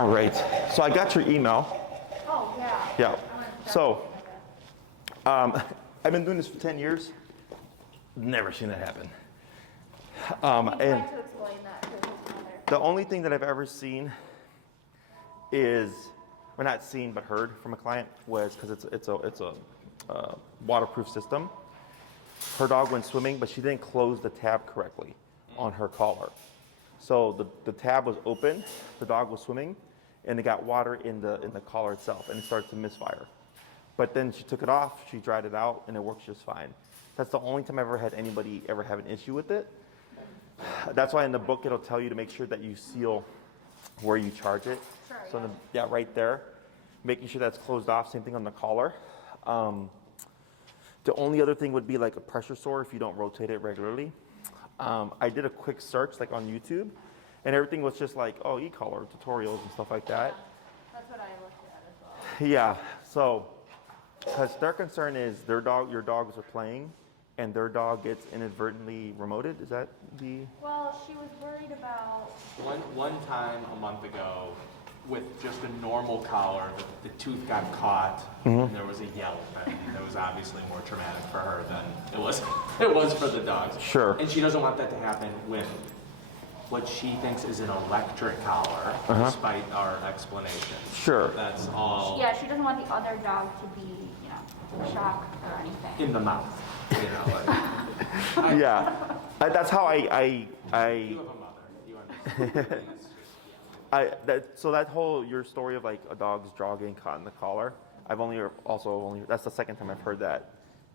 All right. So I got your email. Oh, yeah. Yeah. So I've been doing this for 10 years. Never seen that happen. He And tried to explain that to his mother. the only thing that I've ever seen is, well, not seen but heard from a client, was because it's a waterproof system. Her dog went swimming, but she didn't close the tab correctly on her collar. So the tab was open, the dog was swimming, and it got water in the collar itself, and it started to misfire. But then she took it off, she dried it out, and it works just fine. That's the only time I've ever had anybody ever have an issue with it. That's why in the book it'll tell you to make sure that you seal where you charge it. Sure, So yeah, right there, making sure that's closed off. Same thing on the collar. The only other thing would be like a pressure sore if you don't rotate it regularly. I did a quick search like on YouTube, and everything was just like, oh, e-collar tutorials and stuff like that. That's what I looked at as well. Yeah, so because their concern is your dogs are playing, and their dog gets inadvertently remoted. Is that the? Well, she was worried about. One time a month ago, with just a normal collar, the tooth got caught, and there was a yelp, and it was obviously more traumatic for her than it was for the dogs. Sure. And she doesn't want that to happen with what she thinks is an electric collar, despite our explanation. Sure. That's all Yeah, she doesn't want the other dog to be, shocked or anything. in the mouth. Yeah, that's how I You have a mother. You understand. so that whole your story of like a dog's jaw getting caught in the collar, that's the second time I've heard that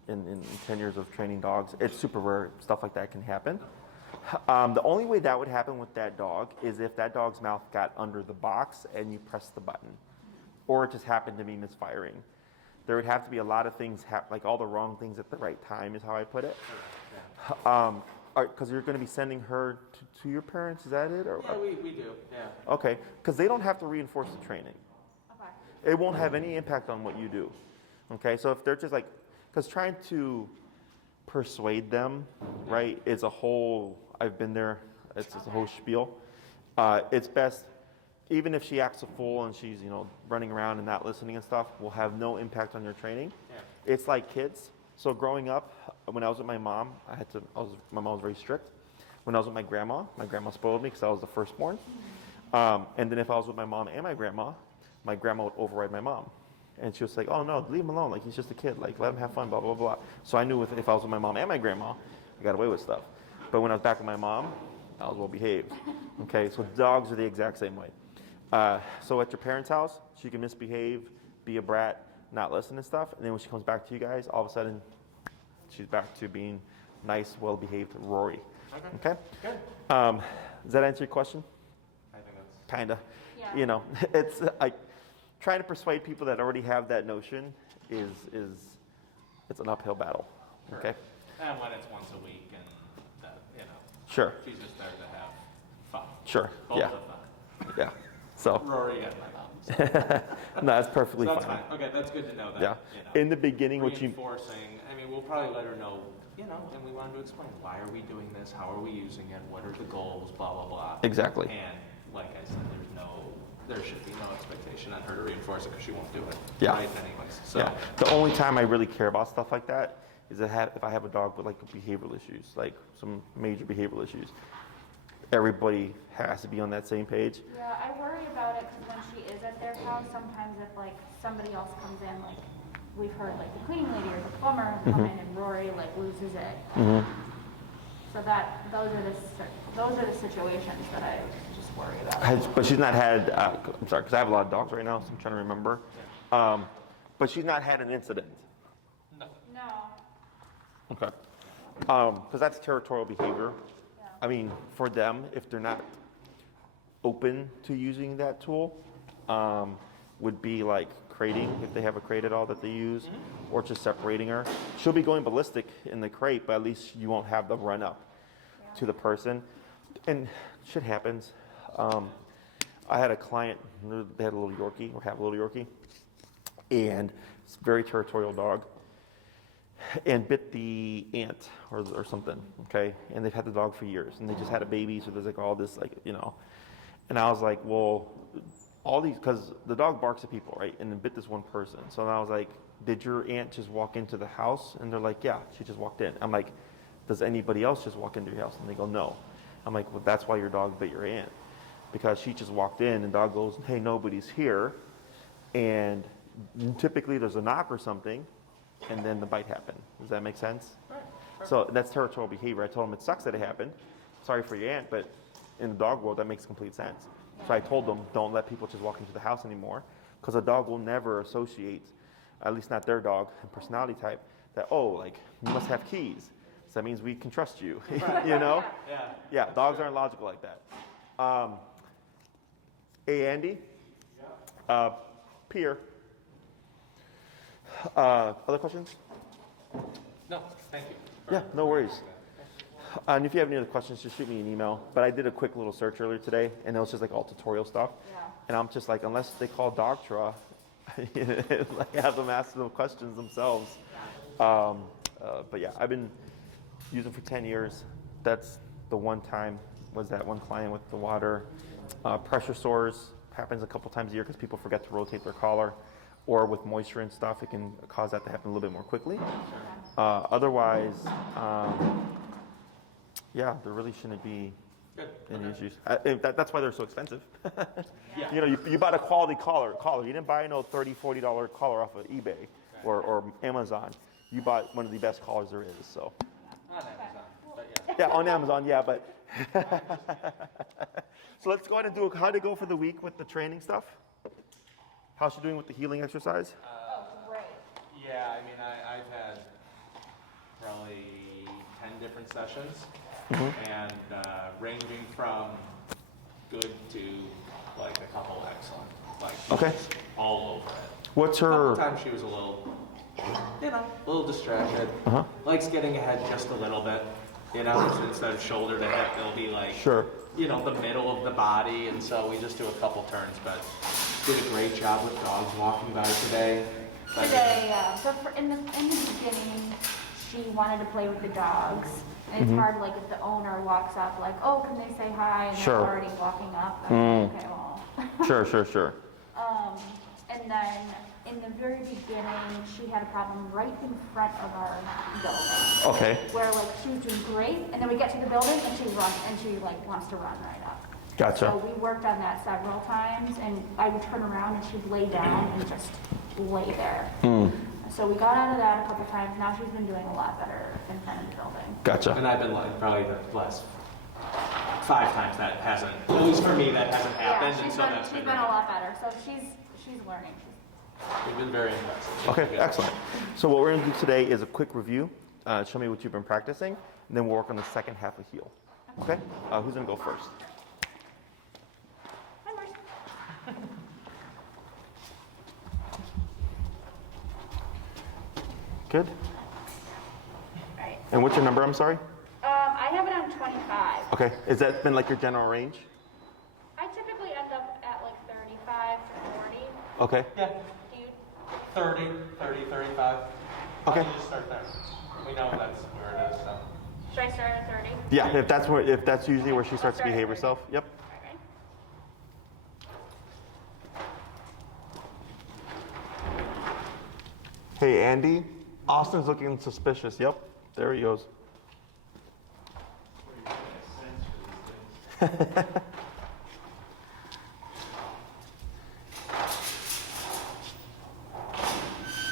in 10 years of training dogs. It's super rare. Stuff like that can happen. The only way that would happen with that dog is if that dog's mouth got under the box and you press the button, or it just happened to be misfiring. There would have to be a lot of things, like all the wrong things at the right time is how I put it. Because you're going to be sending her to your parents, is that it? Or, Yeah, we do, yeah. okay, because they don't have to reinforce the training. Okay. It won't have any impact on what you do. Okay, so if they're just like, because trying to persuade them, right, is a whole, I've been there, it's a whole spiel. It's best, even if she acts a fool and she's, running around and not listening and stuff, will have no impact on your training. Yeah. It's like kids. So growing up, when I was with my mom, my mom was very strict. When I was with my grandma spoiled me because I was the firstborn. And then if I was with my mom and my grandma would override my mom. And she was like, oh no, leave him alone. Like, he's just a kid. Like, let him have fun, blah, blah, blah. So I knew if I was with my mom and my grandma, I got away with stuff. But when I was back with my mom, I was well behaved. Okay, so dogs are the exact same way. So at your parents' house, she can misbehave, be a brat, not listen to stuff. And then when she comes back to you guys, all of a sudden, she's back to being nice, well-behaved Rory. Okay? Good. Does that answer your question? I think that's... Kind of. Yeah. It's like trying to persuade people that already have that notion is it's an uphill battle. Okay? And when it's once a week and that, Sure. she's just there to have fun. Sure. Both Yeah. of them. Yeah. So. Rory and my mom. So. No, that's perfectly That's fine. fine. Okay, that's good to know that. Yeah. In the beginning, what you. Reinforcing, we'll probably let her know, and we wanted to explain, why are we doing this? How are we using it? What are the goals? Blah, blah, blah. Exactly. And like I said, there should be no expectation on her to reinforce it because she won't do it. Yeah. Right, anyways. So. Yeah. The only time I really care about stuff like that is if I have a dog with like behavioral issues, like some major behavioral issues. Everybody has to be on that same page. Yeah, I worry about it because when she is at their house, sometimes if somebody else comes in, we've heard the cleaning lady or the plumber come in and Rory loses it. So those are the situations that I just worry about. But she's not had. I'm sorry, because I have a lot of dogs right now, so I'm trying to remember. But she's not had an incident. No. No. Okay. Because that's territorial behavior. Yeah. I mean, for them, if they're not open to using that tool, would be like crating, if they have a crate at all that they use, or just separating her. She'll be going ballistic in the crate, but at least you won't have the run up to the person. And shit happens. I had a client, they had a little Yorkie, or have a little Yorkie, and it's a very territorial dog, and bit the ant or something, okay? And they've had the dog for years, and they just had a baby, so there's all this, and I was like, well, all these, because the dog barks at people, right? And it bit this one person. So then I was like, did your aunt just walk into the house? And they're like, yeah, she just walked in. I'm like, does anybody else just walk into your house? And they go, no. I'm like, well, that's why your dog bit your aunt. Because she just walked in and dog goes, hey, nobody's here. And typically there's a knock or something, and then the bite happened. Does that make sense? Right. So that's territorial behavior. I told them it sucks that it happened. Sorry for your aunt, but in the dog world, that makes complete sense. So I told them, don't let people just walk into the house anymore, because a dog will never associate, at least not their dog and personality type, that, oh, like, you must have keys. So that means we can trust you, you know? Yeah, dogs aren't logical like that. Hey, Andy. Pierre. Other questions? No, thank you. Yeah, no worries. And if you have any other questions, just shoot me an email. But I did a quick little search earlier today, and it was just like all tutorial stuff. Yeah. And I'm just like, unless they call Doctra, like have them ask them questions themselves. But yeah, I've been using for 10 years. That's the one time was that one client with the water. Pressure sores happens a couple times a year because people forget to rotate their collar, or with moisture and stuff, it can cause that to happen a little bit more quickly. Otherwise, yeah, there really shouldn't be any issues. That's why they're so expensive. You know, you bought a quality collar. You didn't buy no $30, $40 collar off of eBay or Amazon. You bought one of the best collars there is. So. On Amazon, but yeah. Yeah, on Amazon, yeah, but. So let's go ahead and do how to go for the week with the training stuff. How's she doing with the healing exercise? Great. Yeah, I mean, I've had probably 10 different sessions, and ranging from good to like a couple excellent. Like she's Okay. just all over it. What's A couple her? times she was a little, a little distracted. Likes getting ahead just a little bit. So instead of shoulder to hip, it'll be like, Sure. the middle of the body, and so we just do a couple turns, but did a great job with dogs walking by today. Today, in the beginning, she wanted to play with the dogs. And it's hard, like, if the owner walks up, like, oh, can they say hi? And Sure. they're already walking up. I'm like, okay, well. Sure. And then in the very beginning, she had a problem right in front of our building. Okay. Where, like, she was doing great, and then we get to the building, and she wants to run right up. Gotcha. So we worked on that several times, and I would turn around, and she'd lay down and just lay there. So we got out of that a couple times. Now she's been doing a lot better in front of the building. Gotcha. And I've been like probably the last 5 times that hasn't, at least for me, that hasn't happened, and so that's she's been been a lot better. So she's learning. We've been very impressed. Okay, excellent. So what we're going to do today is a quick review. Show me what you've been practicing, and then we'll work on the second half of heal. Okay? Who's going to go first? Hi, Marcy. Good. Right. And what's your number? I'm sorry. I have it on 25. Okay. Has that been like your general range? I typically end up at like 35 to 40. Okay. Yeah, Do you? 30, 35. Okay. Why don't you just start there? We know that's where it is, so. Should I start at 30? Yeah. If that's usually where she starts to behave herself. Yep. Okay. Hey, Andy. Austin's looking suspicious. Yep. There he goes.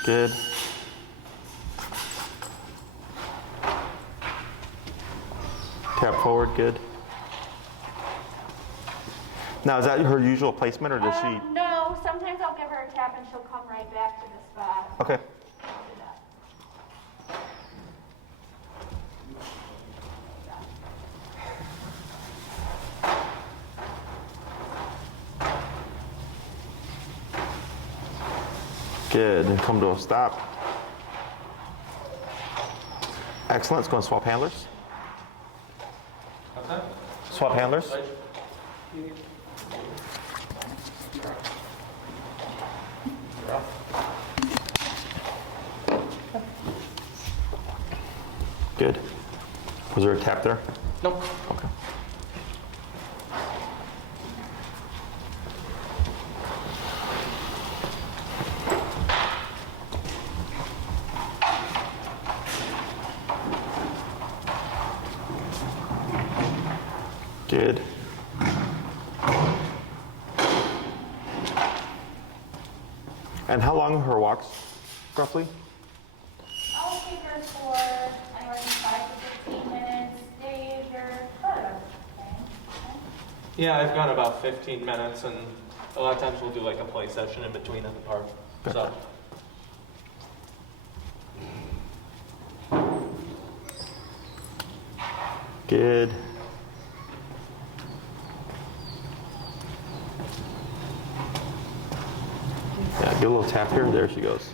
Good. Tap forward, good. Now, is that her usual placement, or does she? No, sometimes I'll give her a tap and she'll come right back to the spot. Okay. I'll do that. Good. And come to a stop. Excellent. Let's go and swap handlers. Okay. Swap handlers. Good. Was there a tap there? Nope. Okay. Good. And how long are her walks, roughly? I'll take her for anywhere from 5 to 15 minutes. Dave, you're part of okay? Yeah, I've got about 15 minutes, and a lot of times we'll do like a play session in between at the park. So. Good. Yeah, give a little tap here. There she goes.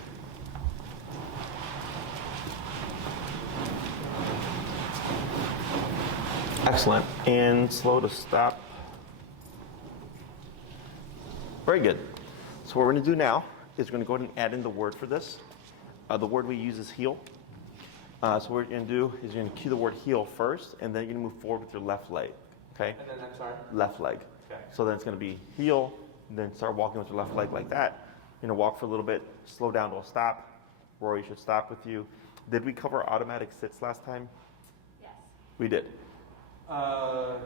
Excellent. And slow to stop. Very good. So what we're going to do now is we're going to go ahead and add in the word for this. The word we use is heel. So what we're going to do is you're going to cue the word heel first, and then you're going to move forward with your left leg. Okay? And then I'm sorry? Left leg. Okay. So then it's going to be heel, then start walking with your left leg like that. You're going to walk for a little bit, slow down to a stop. Rory should stop with you. Did we cover automatic sits last time? Yes. We did. I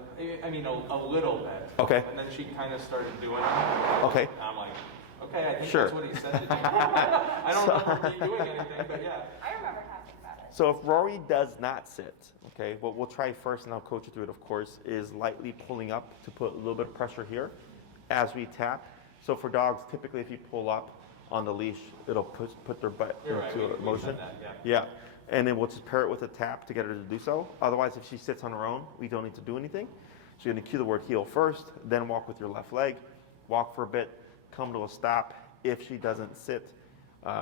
mean, a little bit. Okay. And then she kind of started doing it. Okay. And I'm like, okay, I think Sure. that's what he said to do. I don't remember me doing anything, but yeah. I remember talking about it. So if Rory does not sit, okay, what we'll try first, and I'll coach you through it, of course, is lightly pulling up to put a little bit of pressure here as we tap. So for dogs, typically if you pull up on the leash, it'll put their butt You're right, into we motion. said that, Yeah. And then we'll just pair it with a tap to get her to do so. Otherwise, if she sits on her own, we don't need to do anything. So you're going to cue the word heel first, then walk with your left leg, walk for a bit, come to a stop. If she doesn't sit,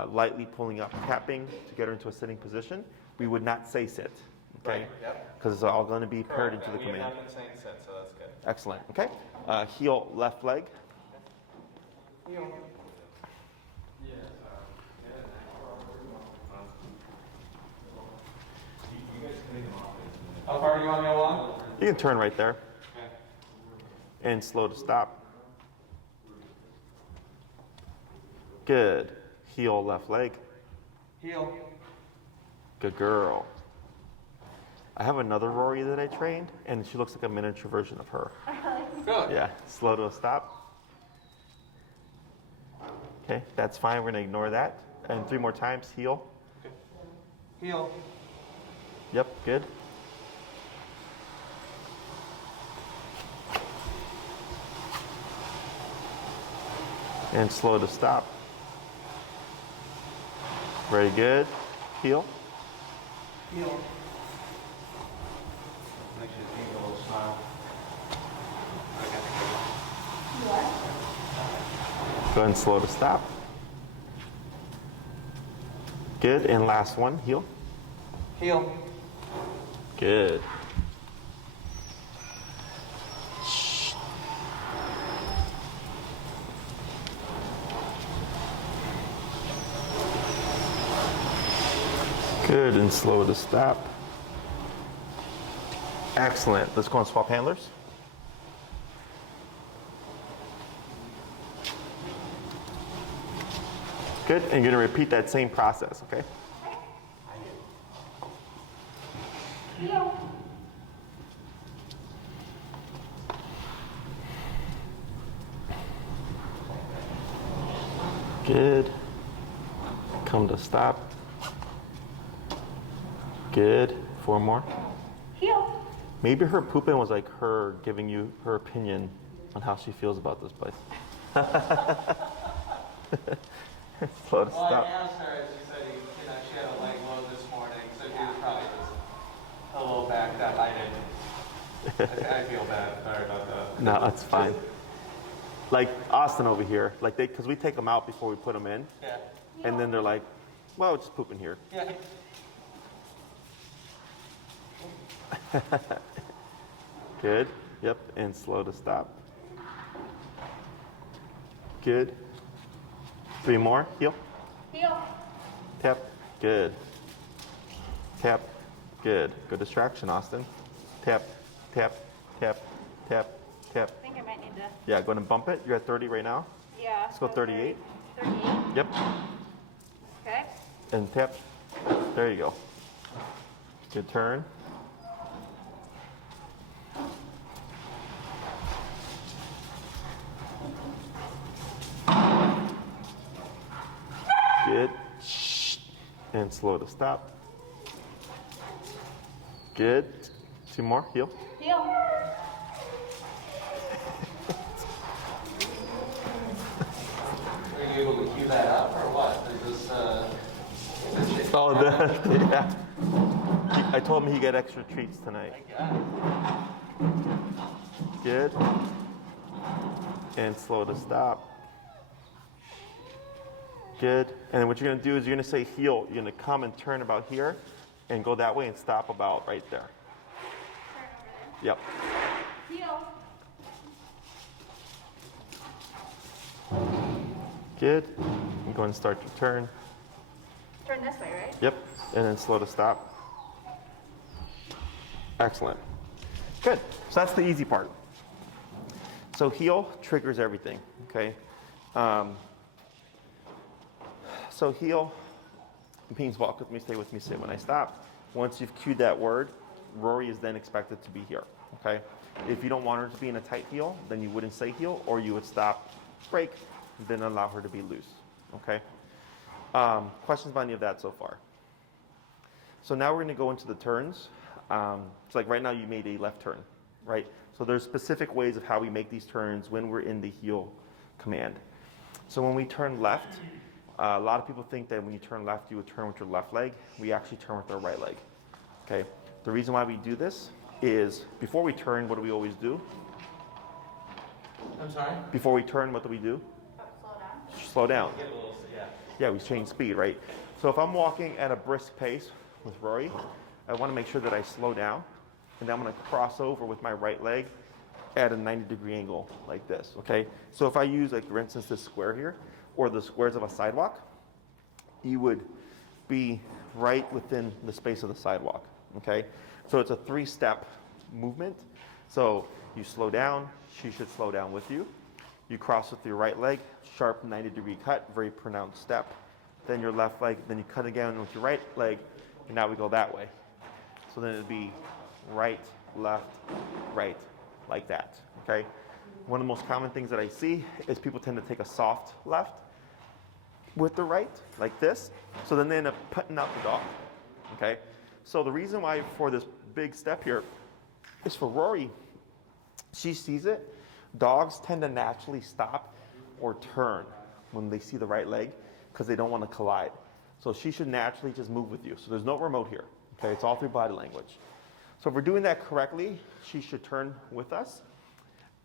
lightly pulling up, tapping to get her into a sitting position. We would not say sit, okay? Right, yep. Because it's all going to be paired Correct. into the We have command. not been saying sit, so that's good. Excellent, okay? Heel, left leg. Heel. How far do you want me along? You can turn right there Okay. and slow to stop. Good. Heel, left leg. Heel. Good girl. I have another Rory that I trained, and she looks like a miniature version of her. Good. Yeah, slow to a stop. Okay, that's fine. We're going to ignore that. And 3 more times. Heel. Okay. Heel. Yep, good. And slow to stop. Very good. Heel. Heel. Makes you think a little smile. You what? Go ahead and slow to stop. Good. And last one. Heel. Heel. Good. Good, and slow to stop. Excellent. Let's go and swap handlers. Good, and you're gonna repeat that same process, okay? Heel. Good. Come to stop. Good. 4 more. Heel. Maybe her pooping was like her giving you her opinion on how she feels about this place. Slow to Well, I stop. asked her, and she said, she had a leg low this morning, so she was probably just a little backed up. I didn't. I feel bad. Sorry about that. No, that's fine. Like Austin over here, like because we take them out before we put them in, Yeah. and then they're like, "Well, just pooping here." Yeah. Good. Yep. And slow to stop. Good. 3 more. Heel. Heel. Tap. Good. Tap. Good. Good distraction, Austin. Tap. Tap. Tap. Tap. Tap. I think I might need to. Yeah. Go ahead and bump it. You're at 30 right now. Yeah. Let's go 38. 38. Yep. Okay. And tap. There you go. Good turn. Good. Shh. And slow to stop. Good. 2 more. Heel. Heel. Are you able to cue that up or what? Is this, Oh, yeah. I told him he'd get extra treats tonight. Good. And slow to stop. Good. And then what you're going to do is you're going to say heel. You're going to come and turn about here and go that way and stop about right there. Yep. Heel. Good. And go and start your turn. Turn this way, right? Yep. And then slow to stop. Excellent. Good. So that's the easy part. So heel triggers everything, okay? So heel means walk with me, stay with me, sit when I stop. Once you've cued that word, Rory is then expected to be here, okay? If you don't want her to be in a tight heel, then you wouldn't say heel, or you would stop, break, then allow her to be loose, okay? Questions about any of that so far? So now we're gonna go into the turns. So like right now you made a left turn, right? So there's specific ways of how we make these turns when we're in the heel command. So when we turn left, a lot of people think that when you turn left, you would turn with your left leg. We actually turn with our right leg, okay? The reason why we do this is before we turn, what do we always do? I'm sorry? Before we turn, what do we do? Slow down. Slow down. Get a little, yeah. Yeah, we change speed, right? So if I'm walking at a brisk pace with Rory, I want to make sure that I slow down, and then I'm going to cross over with my right leg at a 90-degree angle like this, okay? So if I use, like, for instance, this square here, or the squares of a sidewalk, you would be right within the space of the sidewalk, okay? So it's a 3-step movement. So you slow down, she should slow down with you. You cross with your right leg, sharp 90-degree cut, very pronounced step. Then your left leg, then you cut again with your right leg, and now we go that way. So then it'd be right, left, right, like that, okay? One of the most common things that I see is people tend to take a soft left with the right, like this. So then they end up putting out the dog, okay? So the reason why for this big step here is for Rory, she sees it. Dogs tend to naturally stop or turn when they see the right leg because they don't want to collide. So she should naturally just move with you. So there's no remote here, okay? It's all through body language. So if we're doing that correctly, she should turn with us.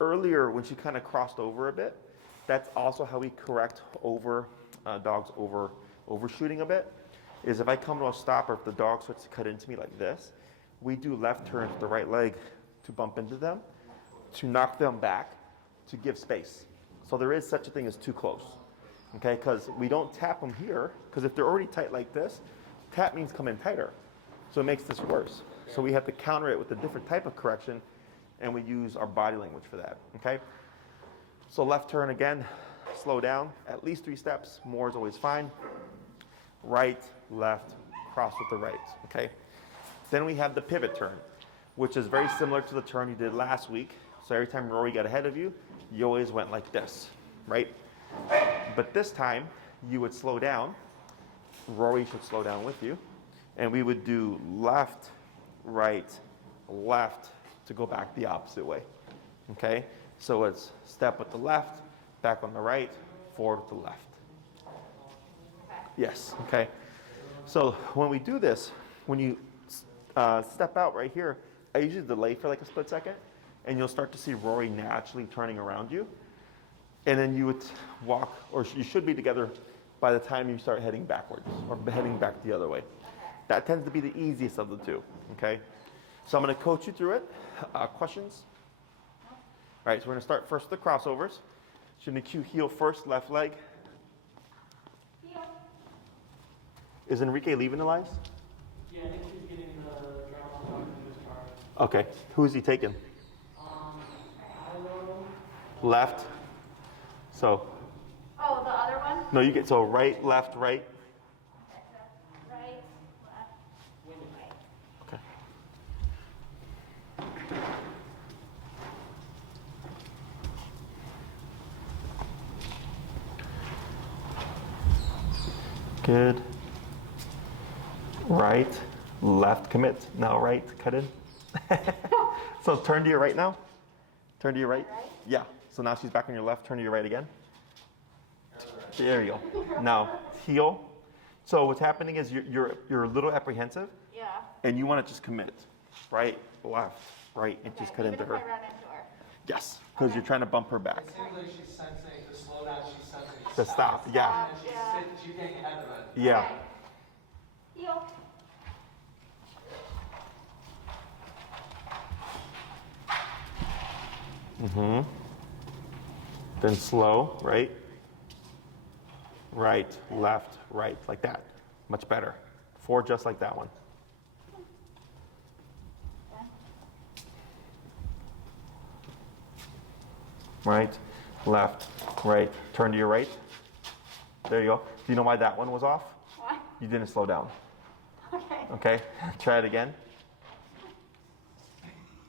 Earlier, when she kind of crossed over a bit, that's also how we correct dogs overshooting a bit, is if I come to a stop or if the dog starts to cut into me like this, we do left turns with the right leg to bump into them, to knock them back, to give space. So there is such a thing as too close, okay? Because we don't tap them here, because if they're already tight like this, tap means come in tighter. So it makes this worse. So we have to counter it with a different type of correction, and we use our body language for that, okay? So left turn again, slow down, at least 3 steps, more is always fine. Right, left, cross with the right, okay? Then we have the pivot turn, which is very similar to the turn you did last week. So every time Rory got ahead of you, you always went like this, right? But this time, you would slow down. Rory should slow down with you. And we would do left, right, left to go back the opposite way, okay? So it's step with the left, back on the right, forward with the left. Yes, okay. So when we do this, when you step out right here, I usually delay for like a split second, and you'll start to see Rory naturally turning around you. And then you would walk, or you should be together by the time you start heading backwards, or heading back the other way. That tends to be the easiest of the two, okay? So I'm gonna coach you through it. Questions? All right, so we're gonna start first with the crossovers. Should we cue heel first, left leg? Heel. Is Enrique leaving the lines? Yeah, I think he's getting the driver on his car. Okay, who is he taking? I don't know. Left. So, Oh, the other one? no, you get, so right, left, right. Right, left, right. Okay. Good. Right, left, commit. Now right, cut in. So turn to your right now. Turn to your right. Right? Yeah. So now she's back on your left. Turn to your right again. There you go. Now heel. So what's happening is you're a little apprehensive, Yeah. and you want to just commit. Right, left, right, and just cut Even into if her. I run into her. Yes, because you're trying to bump her back. It seems like she's sensing the slowdown, she's sensing The stop. Yeah. And she's getting ahead of it. Yeah. Okay. Heel. Then slow, right? Right, left, right, like that. Much better. 4 just like that one. Okay. Right, left, right. Turn to your right. There you go. Do you know why that one was off? Why? You didn't slow down. Okay. Okay, try it again.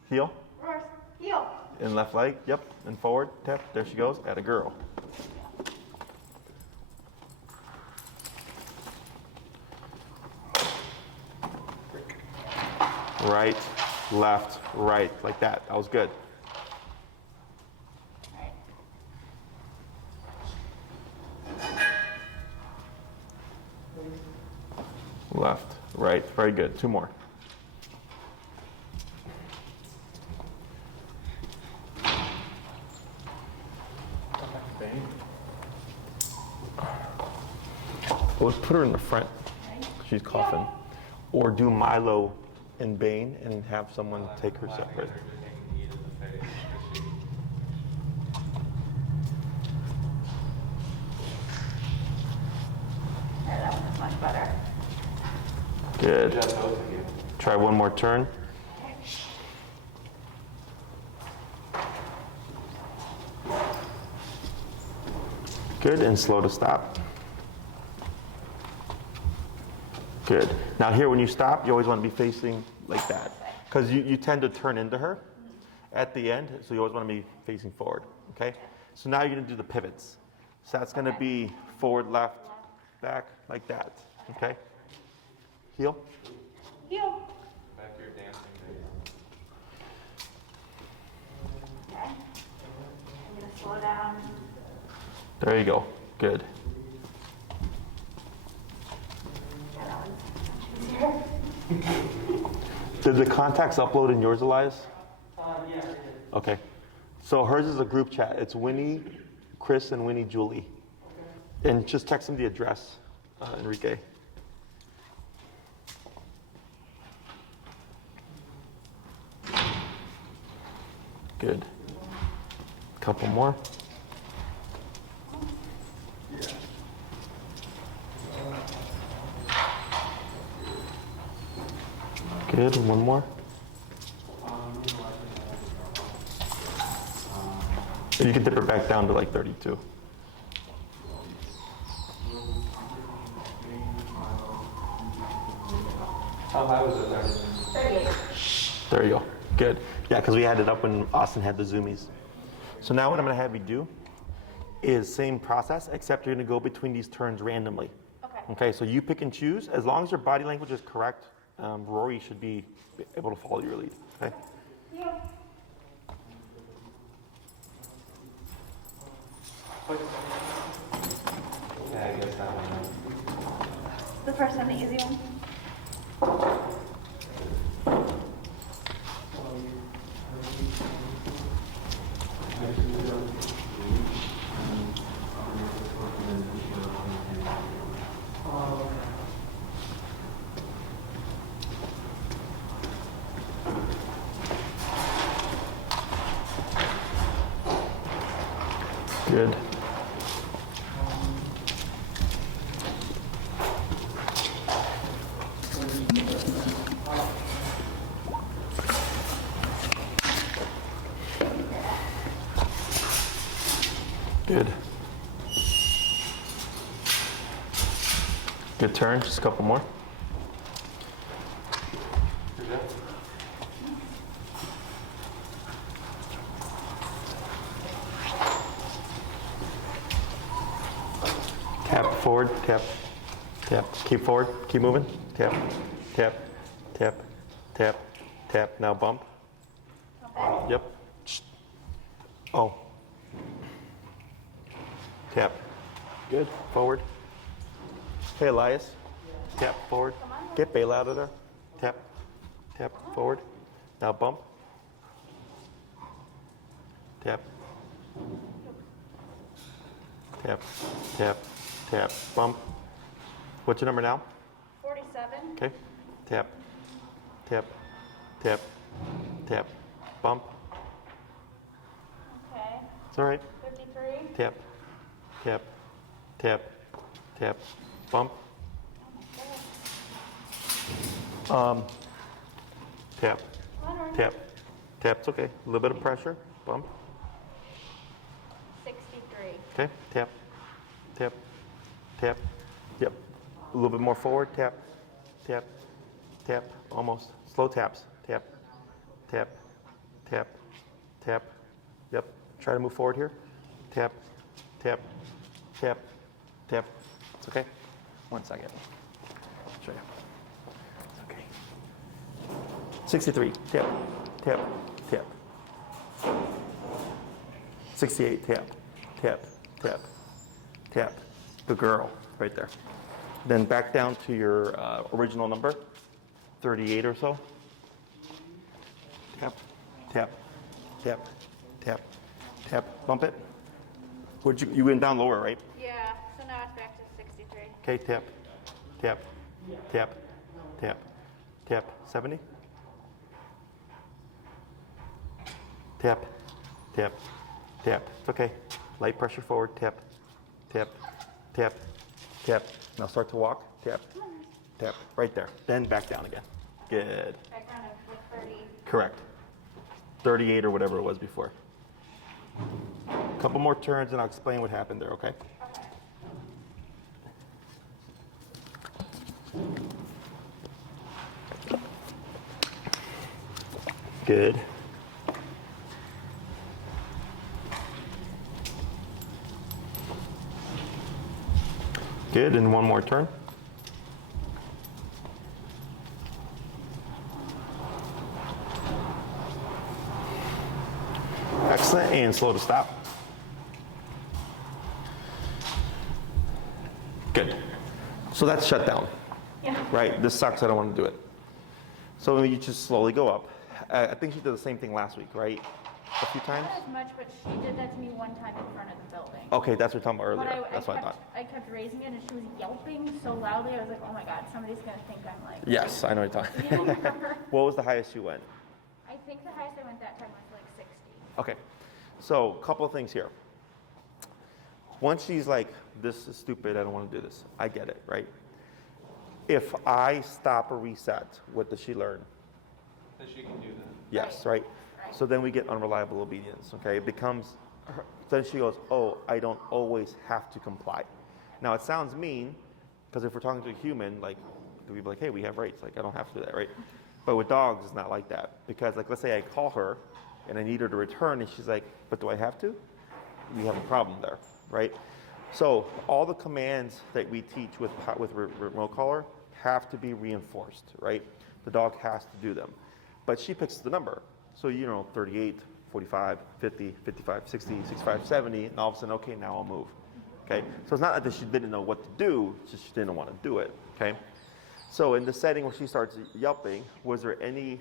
Heel, Reverse. Heel. and left leg, yep, and forward, tap, there she goes, at a girl. Right, left, right, like that. That was good. Right. Left, right, very good. 2 more. Let's put her in the front. She's coughing. Or do Milo and Bane and have someone take her separate. Yeah, that one is much better. Good. Try one more turn. Good, and slow to stop. Good. Now here, when you stop, you always want to be facing like that. Because you tend to turn into her at the end, so you always want to be facing forward, okay? So now you're going to do the pivots. So that's going to be forward, left, back, like that, okay? Heel. Heel. Back to your dancing days. Okay. I'm gonna slow down. There you go. Good. Yeah, that one's easier. Did the contacts upload in yours, Elias? Yeah, I did. Okay. So hers is a group chat. It's Winnie, Chris, and Winnie Julie. And just text them the address, Enrique. Good. Couple more. Good. One more. You can dip her back down to like 32. How high was it there? 38. There you go. Good. Yeah, because we had it up when Austin had the zoomies. So now what I'm going to have you do is same process, except you're going to go between these turns randomly. Okay. Okay, so you pick and choose. As long as your body language is correct, Rory should be able to follow your lead. Okay? Heel. Yeah, I guess that one. The first one, the easy one. Good. Good. Good turn. Just a couple more. Tap forward, tap Tap. Keep forward. Keep moving. Tap. Tap. Tap. Tap. Tap. Now bump. Okay. Yep. Oh. Tap. Good. Forward. Hey, Elias. Tap. Forward. Get Bela out of there. Tap. Tap. Forward. Now bump. Tap. Tap. Tap. Tap. Bump. What's your number now? 47. Okay. Tap. Tap. Tap. Tap. Bump. Okay. It's all right. 53. Tap. Tap. Tap. Tap. Bump. Tap. Tap. Tap. It's okay. A little bit of pressure. Bump. 63. Okay. Tap. Tap. Tap. Yep. A little bit more forward. Tap. Tap. Tap. Almost. Slow taps. Tap. Tap. Tap. Tap. Yep. Try to move forward here. Tap. Tap. Tap. Tap. It's okay. 1 second. Show you. It's okay. 63. Tap. Tap. Tap. 68. Tap. Tap. Tap. Tap. The girl. Right there. Then back down to your original number. 38 or so. Tap. Tap. Tap. Tap. Tap. Bump it. You went down lower, right? Yeah, so now it's back to 63. Okay, tap, tap, tap, tap, tap, 70. Tap, tap, tap. It's okay. Light pressure forward. Tap, tap, tap, tap. Now start to walk. Tap, tap. Right there. Then back down again. Good. Back down to like 30. Correct. 38 or whatever it was before. Couple more turns and I'll explain what happened there, okay? Good. Good, and one more turn. Excellent, and slow to stop. Good. So that's shut down. Yeah. Right, this sucks, I don't want to do it. So you just slowly go up. I think she did the same thing last week, right? A few times? Not as much, but she did that to me one time in front of the building. Okay, that's what we were talking about But earlier. That's what I thought. I kept raising it and she was yelping so loudly, I was like, oh my God, somebody's gonna think I'm like. Yes, I know what you're talking about. What was the highest you went? I think the highest I went that time was like 60. Okay, so a couple of things here. Once she's like, this is stupid, I don't want to do this. I get it, right? If I stop or reset, what does she learn? That she can do that. Yes, Right. right? So then we get unreliable obedience, okay? It becomes, then she goes, oh, I don't always have to comply. Now it sounds mean, because if we're talking to a human, like, we'd be like, hey, we have rights, like I don't have to do that, right? But with dogs, it's not like that. Because like, let's say I call her, and I need her to return, and she's like, but do I have to? We have a problem there, right? So all the commands that we teach with remote collar have to be reinforced, right? The dog has to do them. But she picks the number. So, 38, 45, 50, 55, 60, 65, 70, and all of a sudden, okay, now I'll move. Okay? So it's not that she didn't know what to do, it's just she didn't want to do it. Okay? So in the setting where she starts yelping, was there any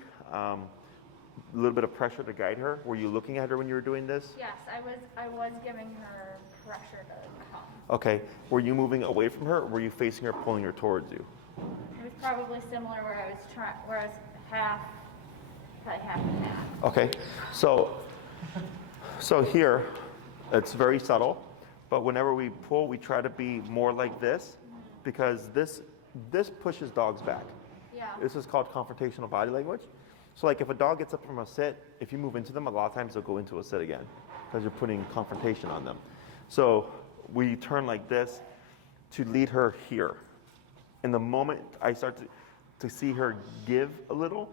little bit of pressure to guide her? Were you looking at her when you were doing this? Yes, I was giving her pressure to come. Okay. Were you moving away from her, or were you facing her, pulling her towards you? It was probably similar where I was probably half and half. Okay. So here, it's very subtle, but whenever we pull, we try to be more like this, because this pushes dogs back. Yeah. This is called confrontational body language. So like if a dog gets up from a sit, if you move into them, a lot of times they'll go into a sit again because you're putting confrontation on them. So we turn like this to lead her here. And the moment I start to see her give a little,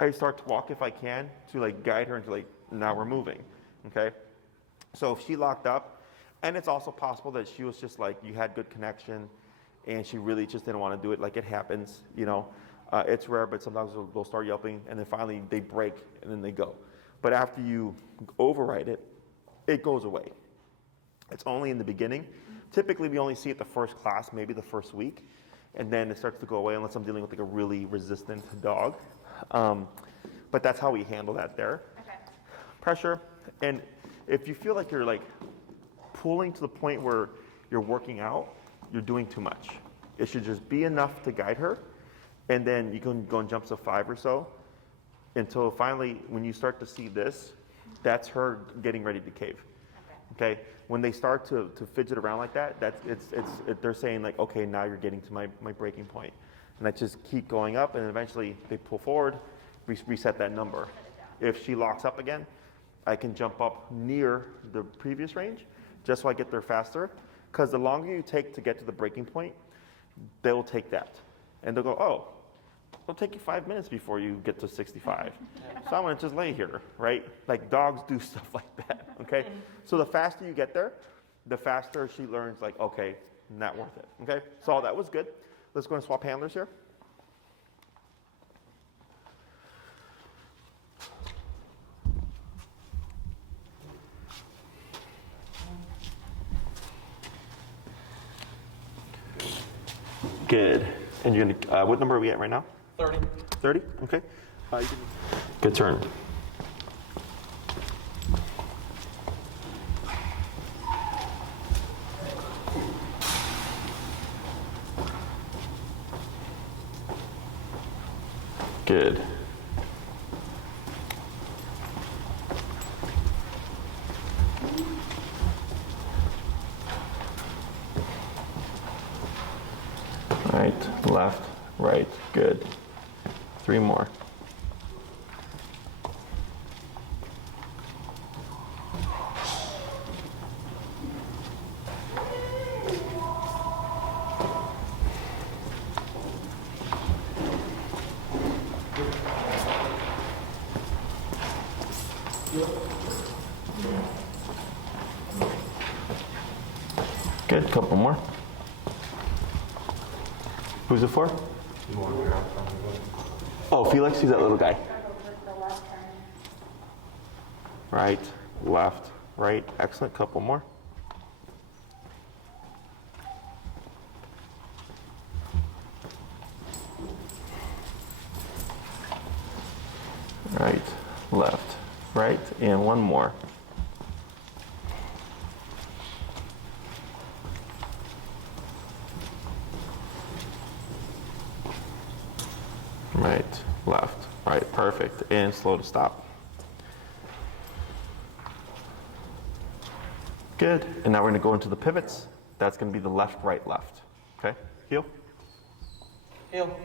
I start to walk if I can to like guide her into like, now we're moving, okay? So if she locked up, and it's also possible that she was just like, you had good connection, and she really just didn't want to do it. Like, it happens, you know. It's rare, but sometimes they'll start yelping, and then finally they break, and then they go. But after you override it, it goes away. It's only in the beginning. Typically, we only see it the first class, maybe the first week, and then it starts to go away unless I'm dealing with like a really resistant dog. But that's how we handle that there. Okay. Pressure, and if you feel like you're like pulling to the point where you're working out, you're doing too much. It should just be enough to guide her, and then you can go in jumps of 5 or so until finally, when you start to see this, that's her getting ready to cave. Okay? When they start to fidget around like that, they're saying like, okay, now you're getting to my breaking point. And I just keep going up, and eventually they pull forward, reset that number. If she locks up again, I can jump up near the previous range just so I get there faster. Because the longer you take to get to the breaking point, they'll take that. And they'll go, oh, it'll take you 5 minutes before you get to 65. So I'm gonna just lay here, right? Like, dogs do stuff like that, okay? So the faster you get there, the faster she learns, like, okay, not worth it, okay? So that was good. Let's go and swap handlers here. Good. And you're gonna, what number are we at right now? 30. 30? Okay. Good turn. Good. Right, left, right, good. 3 more. Good, couple more. Who's it for? Oh, Felix, he's that little guy. Right, left, right. Excellent, couple more. Right, left, right, and 1 more. Right, left, right, perfect, and slow to stop. Good, and now we're gonna go into the pivots. That's gonna be the left, right, left. Okay, heel. Heel.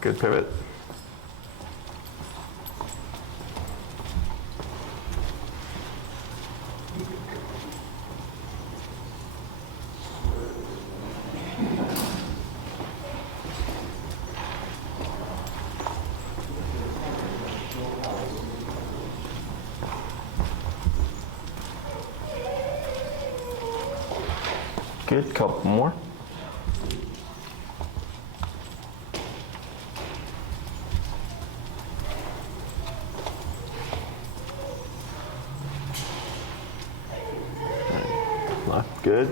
Good pivot. Good, couple more. Left, good.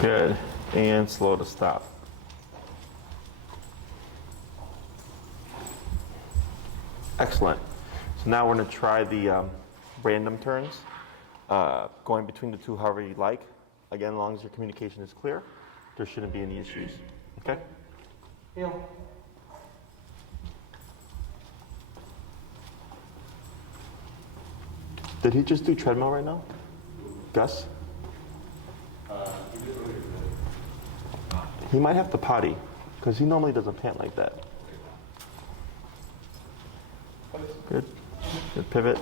Good, and slow to stop. Excellent. So now we're going to try the random turns, going between the two however you like. Again, as long as your communication is clear, there shouldn't be any issues. Okay? Heel. Did he just do treadmill right now? Gus? He might have to potty, because he normally doesn't pant like that. Good. Good pivot.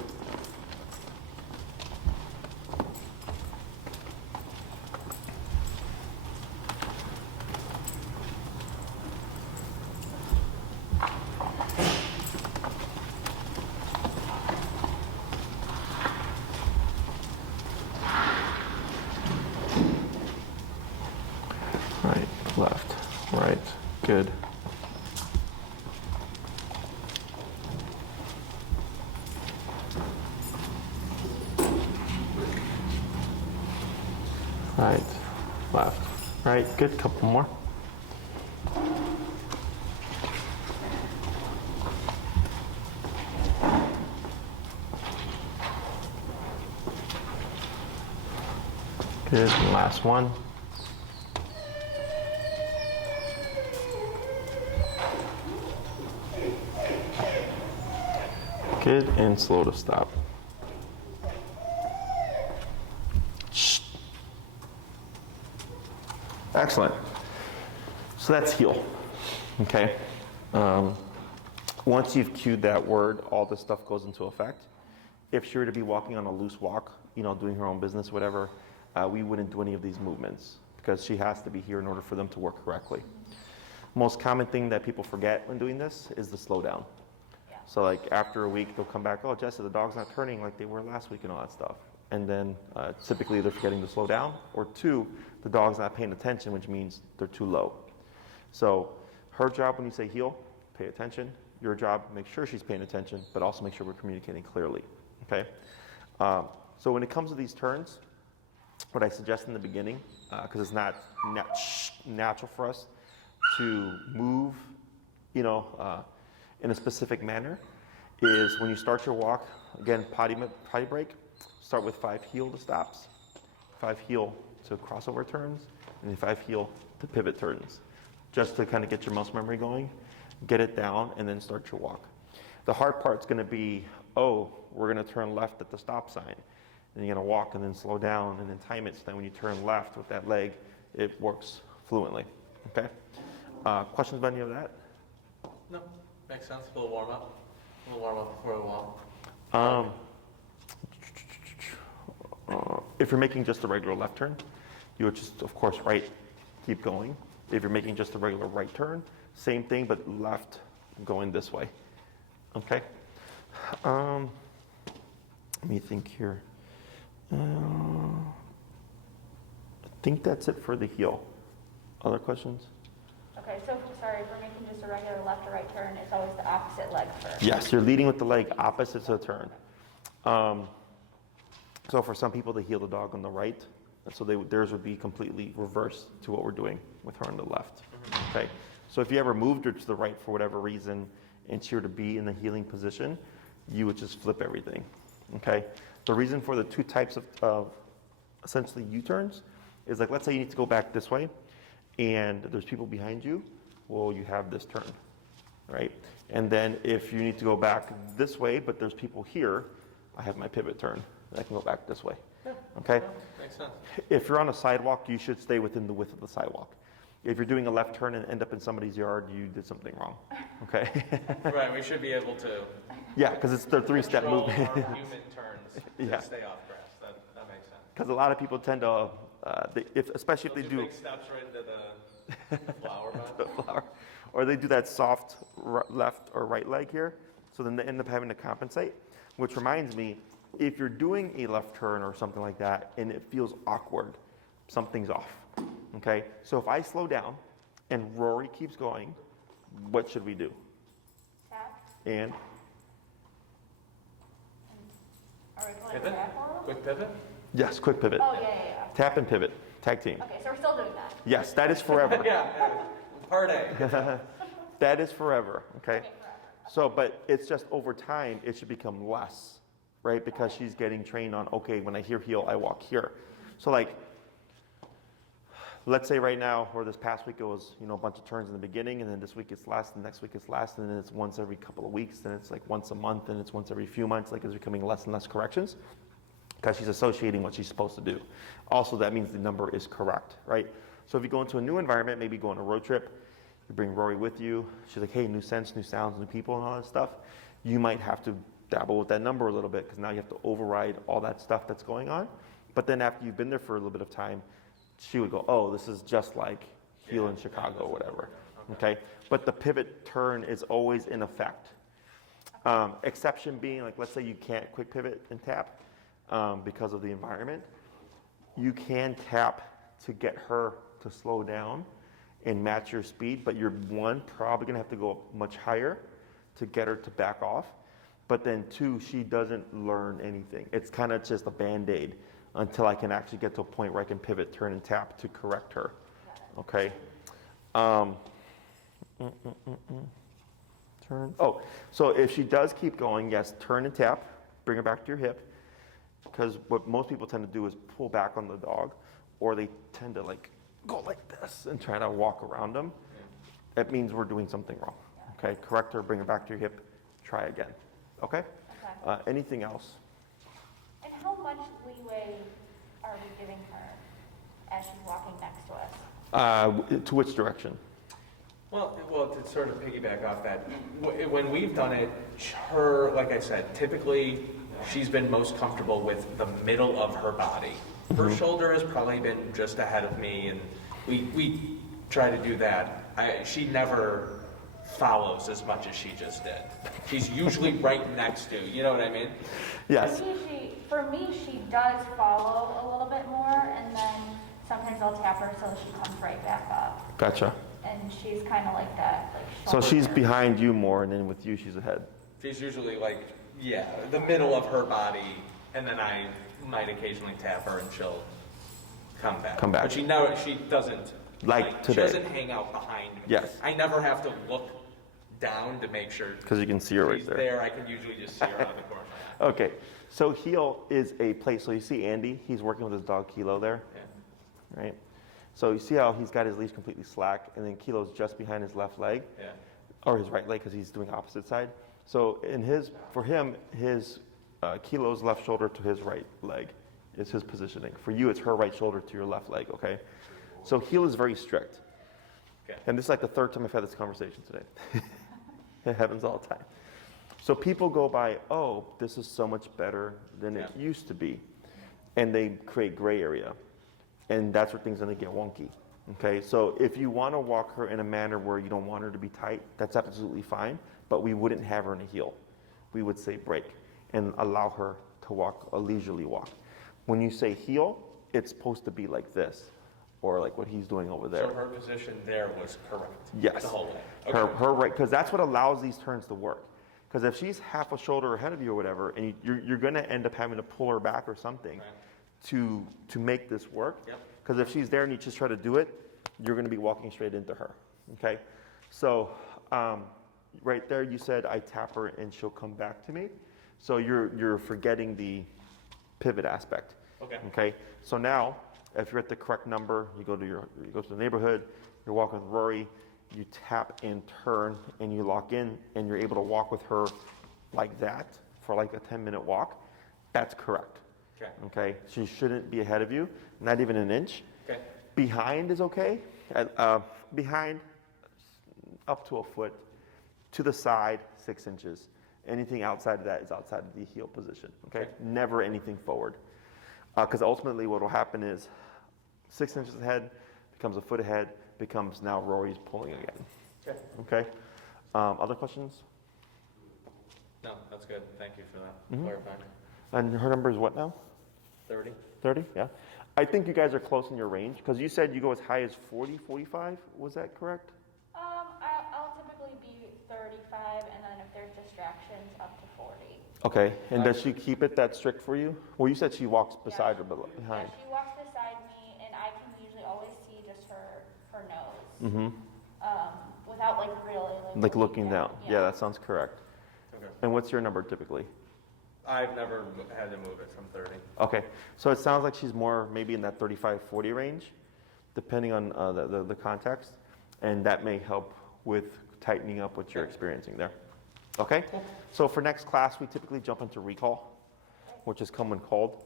left, right, good. Right, left, right, good, couple more. Good, and last one. Good, and slow to stop. Shh. Excellent. So that's heel, okay? Once you've cued that word, all this stuff goes into effect. If she were to be walking on a loose walk, doing her own business, whatever, we wouldn't do any of these movements because she has to be here in order for them to work correctly. Most common thing that people forget when doing this is the slow down. Yeah. So like after a week, they'll come back, oh, Jessica, the dog's not turning like they were last week and all that stuff. And then typically they're forgetting to slow down, or two, the dog's not paying attention, which means they're too low. So her job when you say heel, pay attention. Your job, make sure she's paying attention, but also make sure we're communicating clearly, okay? So when it comes to these turns, what I suggest in the beginning, because it's not natural for us to move, in a specific manner, is when you start your walk, again, potty break, start with 5 heel to stops, 5 heel to crossover turns, and 5 heel to pivot turns, just to kind of get your muscle memory going, get it down, and then start your walk. The hard part's going to be, we're going to turn left at the stop sign. And you're going to walk and then slow down and then time it so that when you turn left with that leg, it works fluently. Okay? Questions about any of that? No, makes sense. A little warm up. A little warm up before the walk. If you're making just a regular left turn, you would just, of course, right, keep going. If you're making just a regular right turn, same thing, but left going this way. Okay? Let me think here. I think that's it for the heel. Other questions? Okay, so sorry, if we're making just a regular left or right turn, it's always the opposite leg first. Yes, you're leading with the leg opposite to the turn. So for some people, they heel the dog on the right, so theirs would be completely reversed to what we're doing with her on the left. Okay, so if you ever moved her to the right for whatever reason, and she were to be in the healing position, you would just flip everything. Okay. The reason for the two types of essentially U-turns is like, let's say you need to go back this way and there's people behind you, well, you have this turn, right? And then if you need to go back this way, but there's people here, I have my pivot turn. I can go back this way, okay? Yeah, makes sense. If you're on a sidewalk, you should stay within the width of the sidewalk. If you're doing a left turn and end up in somebody's yard, you did something wrong, okay? Right, we should be able to Yeah, because it's the 3-step control movement. our human turns to Yeah. stay off grass. That makes sense. Because a lot of people tend to, especially if they Those do big steps right into the flower bed. flower, or they do that soft left or right leg here, so then they end up having to compensate. Which reminds me, if you're doing a left turn or something like that and it feels awkward, something's off. Okay, so if I slow down and Rory keeps going, what should we do? Tap. And Are we pulling Pivot? tap a little? Quick pivot? yes, quick pivot. Oh, yeah. Tap and pivot, tag team. Okay, so we're still doing that. Yes, that is forever. Yeah. Part A. That is forever, okay? Okay, forever. So, but it's just over time, it should become less, right? Because she's getting trained on, okay, when I hear heel, I walk here. So like, let's say right now, or this past week, it was, a bunch of turns in the beginning, and then this week it's less, and next week it's less, and then it's once every couple of weeks, then it's like once a month, and it's once every few months, like it's becoming less and less corrections, because she's associating what she's supposed to do. Also, that means the number is correct, right? So if you go into a new environment, maybe go on a road trip, you bring Rory with you, she's like, hey, new scents, new sounds, new people, and all that stuff, you might have to dabble with that number a little bit, because now you have to override all that stuff that's going on. But then after you've been there for a little bit of time, she would go, oh, this is just like heel in Chicago or whatever, okay? But the pivot turn is always in effect. Exception being, like, let's say you can't quick pivot and tap because of the environment. You can tap to get her to slow down and match your speed, but you're one, probably gonna have to go up much higher to get her to back off. But then two, she doesn't learn anything. It's kind of just a Band-Aid until I can actually get to a point where I can pivot, turn, and tap to correct her. Okay? Turn. Oh, so if she does keep going, yes, turn and tap, bring her back to your hip. Because what most people tend to do is pull back on the dog, or they tend to like go like this and try to walk around them. That means we're doing something wrong. Okay, correct her, bring her back to your hip, try again. Okay? Anything else? And how much leeway are we giving her as she's walking next to us? To which direction? Well, to sort of piggyback off that, when we've done it, her, like I said, typically she's been most comfortable with the middle of her body. Her shoulder has probably been just ahead of me, and we try to do that. She never follows as much as she just did. She's usually right next to, you know what I mean? Yes. For me, she does follow a little bit more, and then sometimes I'll tap her so she comes right back up. Gotcha. And she's kind of like that, like So she's shoulder. behind you more, and then with you, she's ahead. She's usually like, yeah, the middle of her body, and then I might occasionally tap her and she'll come back. Come back. But she doesn't. Like today. She doesn't hang out behind me. Yes. I never have to look down to make sure. Because you can see her right she's there. there. I can usually just see her out of the corner. Okay, so heel is a place. So you see Andy, he's working with his dog Kilo there, Yeah. right? So you see how he's got his leash completely slack, and then Kilo's just behind his left leg, Yeah. or his right leg, because he's doing opposite side. So for him, his Kilo's left shoulder to his right leg is his positioning. For you, it's her right shoulder to your left leg, okay? So heel is very strict. Okay. And this is like the third time I've had this conversation today. It happens all the time. So people go by, oh, this is so much better than it used to be. And they create gray area. And that's where things are going to get wonky. Okay, so if you want to walk her in a manner where you don't want her to be tight, that's absolutely fine. But we wouldn't have her in a heel. We would say break and allow her to walk a leisurely walk. When you say heel, it's supposed to be like this, or like what he's doing over there. So her position there was correct. Yes. The whole way. Okay. Her right, because that's what allows these turns to work. Because if she's half a shoulder ahead of you or whatever, and you're going to end up having to pull her back or something to make this work. Yep. Because if she's there and you just try to do it, you're going to be walking straight into her. Okay, so right there you said I tap her and she'll come back to me. So you're forgetting the pivot aspect. Okay. Okay. So now, if you're at the correct number, you go to the neighborhood, you're walking with Rory, you tap and turn and you lock in and you're able to walk with her like that for like a 10-minute walk. That's correct. Okay. Okay. She shouldn't be ahead of you, not even an inch. Okay. Behind is okay. Behind, up to a foot. To the side, 6 inches. Anything outside of that is outside of the heel position. Okay. Never anything forward. Because ultimately what will happen is 6 inches ahead becomes a foot ahead, becomes now Rory's pulling again. Okay. Okay? Other questions? No, that's good. Thank you for that. Clarifying. And her number is what now? 30. 30? Yeah. I think you guys are close in your range because you said you go as high as 40, 45. Was that correct? I'll typically be 35, and then if there's distractions, up to 40. Okay. And does she keep it that strict for you? Well, you said she walks beside or behind. Yeah, she walks beside me, and I can usually always see just her nose. Without like really Like looking down. Yeah, that sounds correct. Okay. And what's your number typically? I've never had to move it from 30. Okay. So it sounds like she's more maybe in that 35, 40 range, depending on the context. And that may help with tightening up what you're experiencing there. Okay? Cool. So for next class, we typically jump into recall, which is come when called.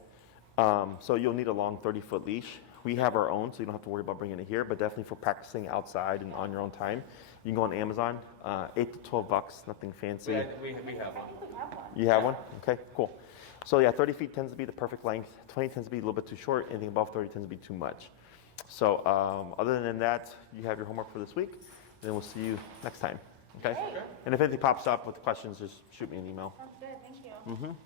So you'll need a long 30-foot leash. We have our own, so you don't have to worry about bringing it here, but definitely for practicing outside and on your own time. You can go on Amazon, $8 to $12, nothing fancy. We have one. I think we have one. You have one? Okay, cool. So yeah, 30 feet tends to be the perfect length. 20 tends to be a little bit too short. Anything above 30 tends to be too much. So other than that, you have your homework for this week, and then we'll see you next time. Okay? Great. And if anything pops up with questions, just shoot me an email. Sounds good, thank you.